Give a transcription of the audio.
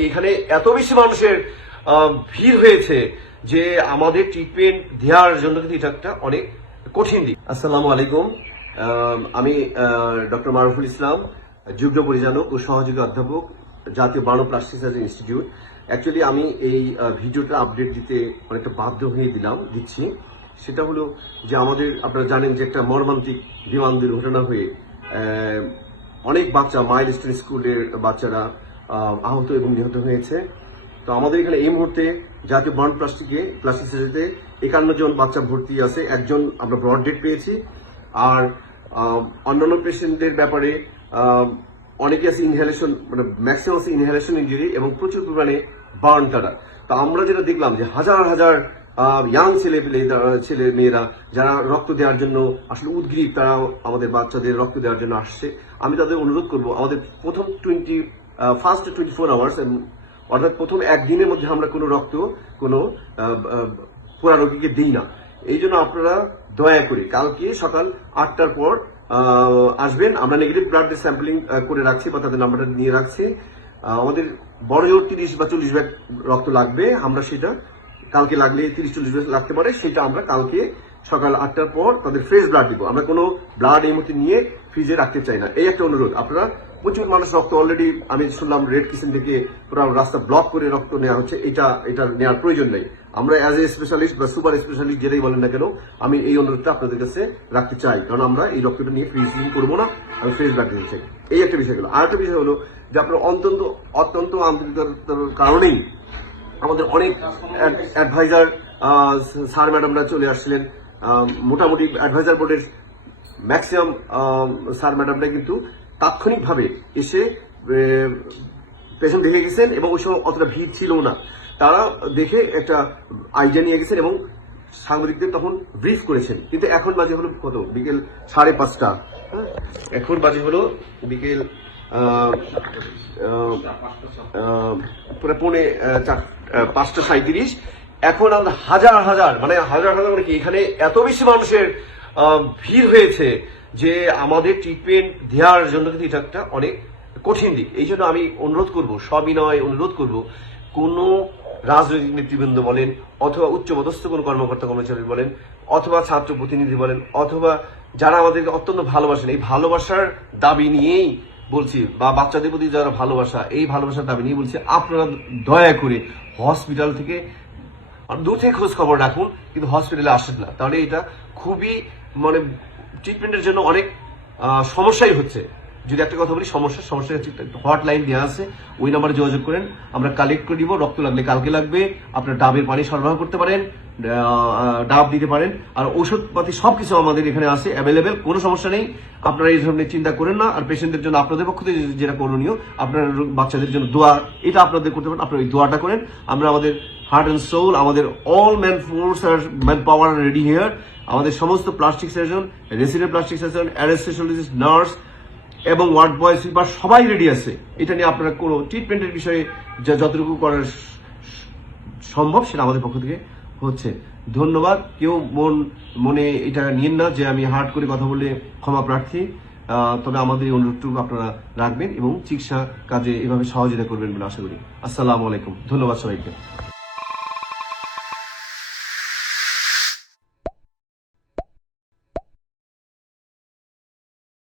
কি এখানে এত বেশি মানুষের ভিড় হয়েছে যে আমাদের ট্রিটমেন্ট দেওয়ার জন্য কিন্তু এটা একটা অনেক কঠিন দিক। আসসালামু আলাইকুম, আমি ডক্টর মারুফুল ইসলাম, যুগ্ম পরিচালক ও সহযোগী অধ্যাপক, জাতীয় burn plastic surgery institute. Actually আমি এই ভিডিওটা আপডেট দিতে অনেকটা বাধ্য হয়ে দিচ্ছি। সেটা হলো যে আমাদের, আপনারা জানেন যে একটা মর্মান্তিক বিমান দুর্ঘটনা হয়ে অনেক বাচ্চা, মাইলস্টোন স্কুলের বাচ্চারা আহত এবং নিহত হয়েছে। তো আমাদের এখানে এই মুহূর্তে জাতীয় বার্ন প্লাস্টিক সার্জারিতে 51 জন বাচ্চা ভর্তি আছে। একজন আমরা ব্রড ডেট পেয়েছি, আর অন্যান্য পেশেন্টদের ব্যাপারে অনেকে আছে ইনহেলেশন, মানে ম্যাক্সিমাম আছে ইনহেলেশন ইনজুরি এবং প্রচুর পরিমাণে বার্ন তারা। তো আমরা যেটা দেখলাম যে হাজার হাজার ইয়াং ছেলে মেয়েরা যারা রক্ত দেওয়ার জন্য আসলে উদ্গ্রীব, তারা আমাদের বাচ্চাদের রক্ত দেওয়ার জন্য আসছে। আমি তাদের অনুরোধ করব, আমাদের প্রথম 24 আওয়ার্স, অর্থাৎ প্রথম একদিনের মধ্যে আমরা কোনো রক্ত কোনো পুরা রোগীকে দিই না। এই জন্য আপনারা দয়া করে কালকে সকাল 8টার পর আসবেন। আমরা নেগেটিভ ব্লাড স্যাম্পলিং করে রাখছি বা তাদের নাম্বারটা নিয়ে রাখছি। আমাদের বড় জোর 30 বা 40 ব্যাগ রক্ত লাগবে। আমরা সেটা কালকে লাগলে 30-40 ব্যাগ লাগতে পারে, সেটা আমরা কালকে সকাল 8টার পর তাদের ফ্রেশ ব্লাড দিব। আমরা কোনো ব্লাড এই মুহূর্তে নিয়ে ফ্রিজে রাখতে চাই না। এই একটা অনুরোধ। আপনারা প্রচুর মানুষ রক্ত অলরেডি, আমি শুনলাম রেড কিচেন থেকে পুরো রাস্তা ব্লক করে রক্ত নেওয়া হচ্ছে। এটা নেওয়ার প্রয়োজন নেই। আমরা অ্যাজ এ স্পেশালিস্ট বা সুপার স্পেশালিস্ট যেটাই বলেন না কেন, আমি এই অনুরোধটা আপনাদের কাছে রাখতে চাই, কারণ আমরা এই রক্তটা নিয়ে ফ্রিজিং করবো না, আমি ফ্রেশ ব্লাড দিতে চাই। এই একটা বিষয় হলো। আর একটা বিষয় হলো যে আপনার অত্যন্ত আন্তরিকতার কারণেই আমাদের অনেক অ্যাডভাইজার স্যার ম্যাডামরা চলে আসছিলেন। মোটামুটি অ্যাডভাইজার বোর্ডের ম্যাক্সিমাম স্যার ম্যাডামরা কিন্তু তাৎক্ষণিকভাবে এসে পেশেন্ট দেখে গেছেন এবং ওই সময় অতটা ভিড় ছিল না। তারা দেখে একটা আইডিয়া নিয়ে গেছেন এবং সাংবাদিকদের তখন ব্রিফ করেছেন। কিন্তু এখন বাজে হলো কত, বিকেল 5:30। এখন বাজে হলো বিকেল পুরো 5:37। এখন আমরা হাজার হাজার মানে কি এখানে এত বেশি মানুষের ভিড় হয়েছে যে আমাদের ট্রিটমেন্ট দেওয়ার জন্য কিন্তু এটা একটা অনেক কঠিন দিক। এই জন্য আমি অনুরোধ করব, সবিনয় অনুরোধ করব, কোনো রাজনৈতিক নেতৃবৃন্দ বলেন, অথবা উচ্চপদস্থ কোনো কর্মকর্তা কর্মচারী বলেন, অথবা ছাত্র প্রতিনিধি বলেন, অথবা যারা আমাদেরকে অত্যন্ত ভালোবাসেন, এই ভালোবাসার দাবি নিয়েই বলছি, বা বাচ্চাদের প্রতি যারা ভালোবাসা, এই ভালোবাসার দাবি নিয়ে বলছি, আপনারা দয়া করে হসপিটাল থেকে দূর থেকে খোঁজ খবর রাখুন, কিন্তু হসপিটালে আসেন না। তাহলে এটা খুবই মানে ট্রিটমেন্টের জন্য অনেক সমস্যাই হচ্ছে। যদি একটা কথা বলি, সমস্যা হটলাইন দেওয়া আছে, ওই নাম্বারে যোগাযোগ করেন, আমরা কালেক্ট করে দিব। রক্ত লাগলে কালকে লাগবে, আপনার ডাবের পানি সরবরাহ করতে পারেন, ডাব দিতে পারেন, আর ঔষধপাতি সবকিছু আমাদের এখানে আছে অ্যাভেলেবেল, কোনো সমস্যা নেই। আপনারা এই ধরনের চিন্তা করেন না। আর পেশেন্টদের জন্য আপনাদের পক্ষ থেকে যেটা করণীয়, আপনার বাচ্চাদের জন্য দোয়া, এটা আপনাদের করতে পারেন। আপনারা এই দোয়াটা করেন। আমরা আমাদের হার্ট অ্যান্ড সোল, আমাদের all man power ready here. আমাদের সমস্ত plastic surgeon, resident plastic surgeon, anaesthesiologist, nurse এবং ওয়ার্ড বয়, সুইপার সবাই রেডি আছে। এটা নিয়ে আপনারা কোনো ট্রিটমেন্টের বিষয়ে যতটুকু করার সম্ভব সেটা আমাদের পক্ষ থেকে হচ্ছে। ধন্যবাদ। কেউ মনে এটা নিয়েন না যে আমি হার্ড করে কথা বলে ক্ষমা প্রার্থী। তবে আমাদের এই অনুরোধটুকু আপনারা রাখবেন এবং চিকিৎসা কাজে এভাবে সহযোগিতা করবেন বলে আশা করি। আসসালামু আলাইকুম, ধন্যবাদ সবাইকে।